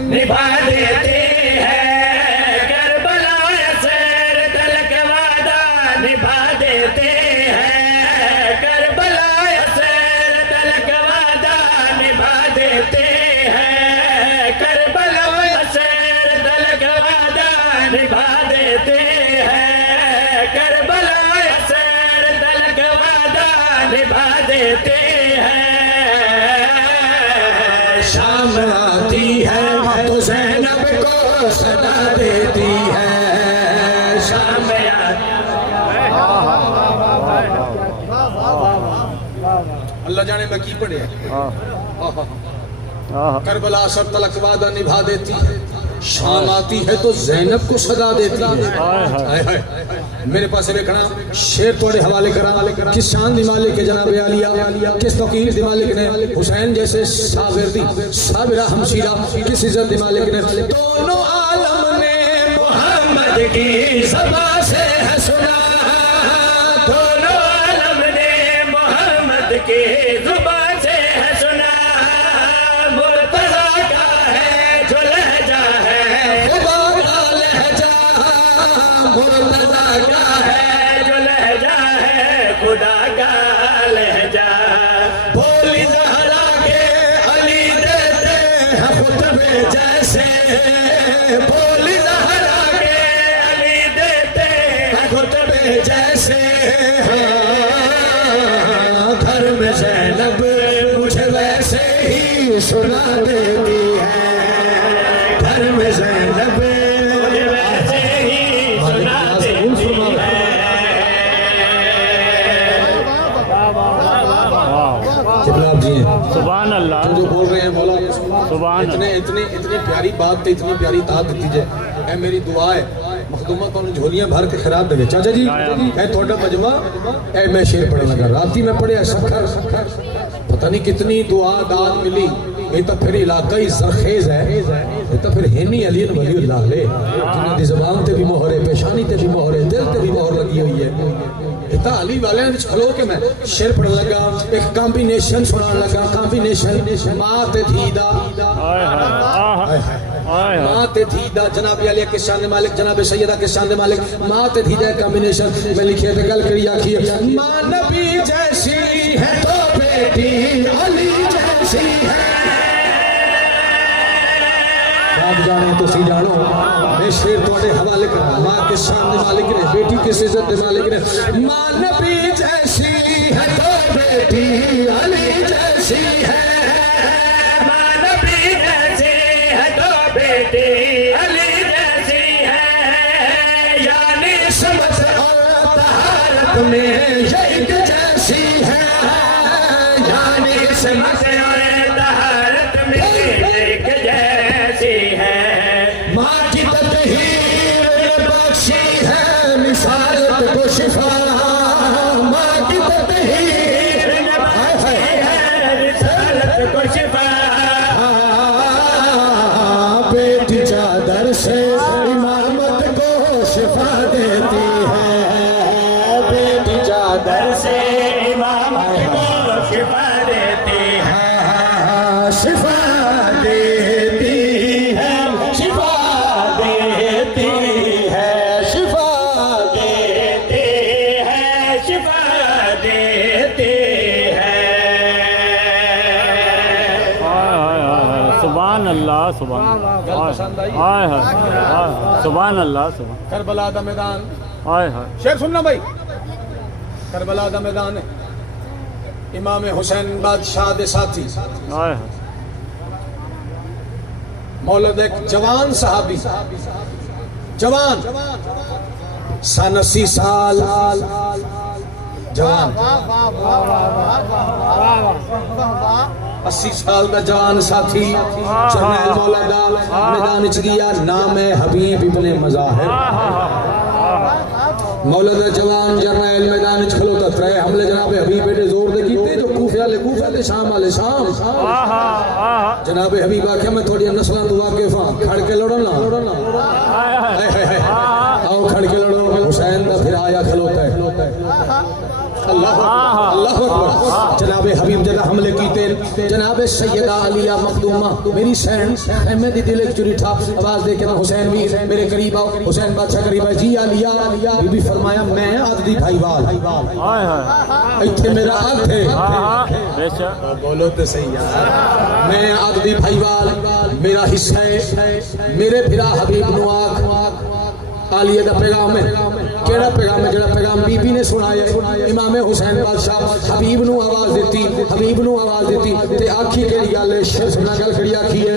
निभा देते हैं, करबला असर तलक वादा निभा देते हैं, करबला असर तलक वादा निभा देते हैं, करबला असर तलक वादा निभा देते हैं, करबला असर तलक वादा निभा देते हैं। शाम आती है तो ज़ैनब को सदा देती है, शाम अल्लाह जाने मैं की पढ़े करबला सर तलक वादा निभा देती है, शाम आती है तो ज़ैनब को सदा देती है। मेरे पास देखना शेर थोड़े हवाले करा किस शान दी मालिक के जनाब आलिया, किस तौकीर दी मालिक ने हुसैन जैसे साबिर दी साबिरा हमशीरा, किस इज्जत दी मालिक ने दोनों आलम ने मोहम्मद की ज़बां से है सुना, दोनों आलम ने मोहम्मद की ज़ुबां से है सुना, मुर्तज़ा का है जो लहजा है, खुदा का लहजा, मुर्तज़ा का है जो लहजा है, खुदा का लहजा। भोली ज़हरा के अली देते हैं खुतबे जैसे, भोली ज़हरा के अली देते हैं खुतबे जैसे, घर में ज़ैनब मुझे वैसे ही सुना देती है, घर में ज़ैनब मुझे वैसे ही सुना देती है। जिब्राब जी सुभान अल्लाह, जो बोल रहे हैं मौला सुभान इतने इतने इतनी प्यारी बात, इतनी प्यारी तात दी जाए। ऐ मेरी दुआ है मखदूमा तो झोलियां भर के खराब देवे। चाचा जी ऐ थोड़ा मजमा, ऐ मैं शेर पढ़ने लगा, राती में पढ़े सखर पता नहीं कितनी दुआ दाद मिली। ये तो फिर इलाका ही सरखेज है, ये तो फिर हेनी अली वलीउल्लाह ले, जिन्हां दी ज़बान ते भी मोहर है, पेशानी ते भी मोहर है, दिल ते भी मोहर लगी हुई है। इतना अली वाले ने खलो के मैं शेर पढ़ने लगा, एक कॉम्बिनेशन सुनाने लगा, कॉम्बिनेशन मां ते धी दा, मां ते धी दा, जनाब अली के शान मालिक, जनाब सैयदा के शान मालिक, मां ते धी दा कॉम्बिनेशन में लिखे थे गल करी आखी मां नबी जैसी है तो बेटी अली जैसी है। आप जाने तो सी जानो, मैं शेर थोड़े हवाले कर, मां के शान मालिक ने, बेटी के इज्जत के मालिक ने, मां नबी जैसी है तो बेटी अली जैसी है, मां नबी जैसी है तो बेटी अली जैसी है, यानी समझ और तहारत में एक जैसी है, यानी समझ और तहारत में एक जैसी है। मां की तत्हीर ने बख्शी है मिसालत को शिफा, मां की तत्हीर ने बख्शी है रिसालत को शिफा, बेटी चादर से इमामत को शिफा देती है, बेटी चादर से इमामत को शिफा देती है, शिफा देती है, शिफा देती है, शिफा देती है, शिफा देती है। सुभान अल्लाह, सुभान हाय हाय, सुभान अल्लाह, सुभान करबला दा मैदान, हाय हाय। शेर सुनना भाई, करबला दा मैदान है, इमाम हुसैन बादशाह दे साथी हाय हाय। मौलद एक जवान सहाबी, जवान सन 80 साल जवान, 80 साल का जवान साथी जरनैल मौला दा मैदान च गया, नाम है हबीब इब्ने मज़ाहिर। मौला दा जवान जरनैल मैदान च खलोता, त्रै हमले जनाब हबीब बेटे जोर दे कीते, जो कूफे वाले कूफे ते शाम वाले शाम। जनाब हबीब आख्या मैं थोड़ी नस्लों तो वाकिफ हां, खड़ के लड़ो ना, आओ खड़ के लड़ो। हुसैन दा फिर आया खलोता है, अल्लाह अकबर, अल्लाह अकबर। जनाब जनाब हबीब जगह हमले कीते जनाब सैयदा अलिया मखदूमा मेरी सैन अहमद दिल चुरीठा आवाज दे के ना हुसैन भी मेरे करीब आओ हुसैन बादशाह करीब है जी अलिया बीबी फरमाया मैं आदि भाईवाल हाय हाय इत्थे मेरा हक है हाँ बेशक बोलो तो सही यार मैं आदि भाईवाल मेरा हिस्सा है मेरे फिरा हबीब नु आख आलिया दा पैगाम है केड़ा पैगाम है जेड़ा पैगाम बीबी ने सुनाया इमाम हुसैन बादशाह हबीब नु आवाज देती ते आखी केड़ी गल है शेर सुना गल कड़ी आखी है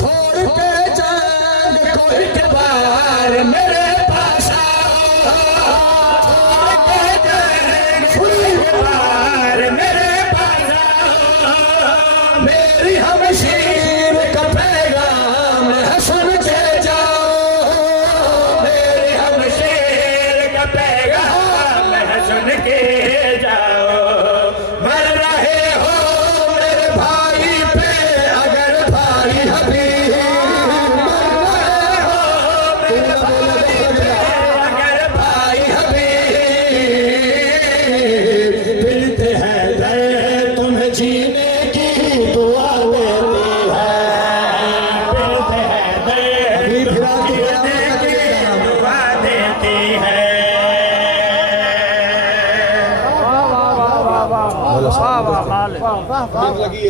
छोड़ के चांद को एक बार मेरे पास आओ छोड़ के चांद को एक बार मेरे पास आओ मेरी हमशीर का पैगाम है सुन के जाओ मेरी हमशीर का पैगाम है सुन के जाओ मर रहे हो मेरे भाई पे अगर भाई हबीब मर रहे हो मेरे भाई पे अगर भाई हबीब मिलते हैं दर तुम्हें जीने की दुआ देती है मिलते हैं दर हबीब जीने की दुआ देती है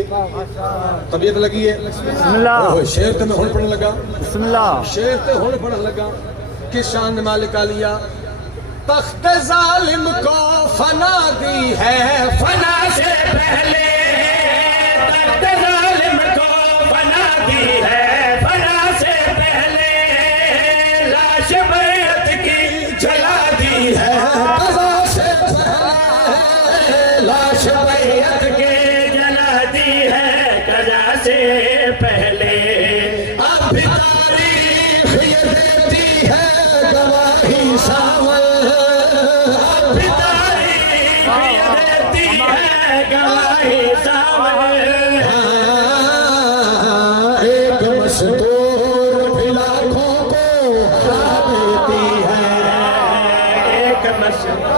तबीयत लगी है बिस्मिल्लाह शेर ते मैं हुण पढ़न लगा बिस्मिल्लाह शेर ते हुण पढ़न लगा किस शान मालिक आलिया तख्त जालिम को फना दी है फना से पहले तख्त जालिम को फना दी है फना से पहले लाश बैत की जला दी है कज़ा से पहले लाश बैत के जला दी है कज़ा से पहले अब भी तारीख ये देती है गवाही सावल अब भी तारीख ये देती है गवाही सावल एक मस्तूर भी लाखों को हरा देती है एक मस्तूर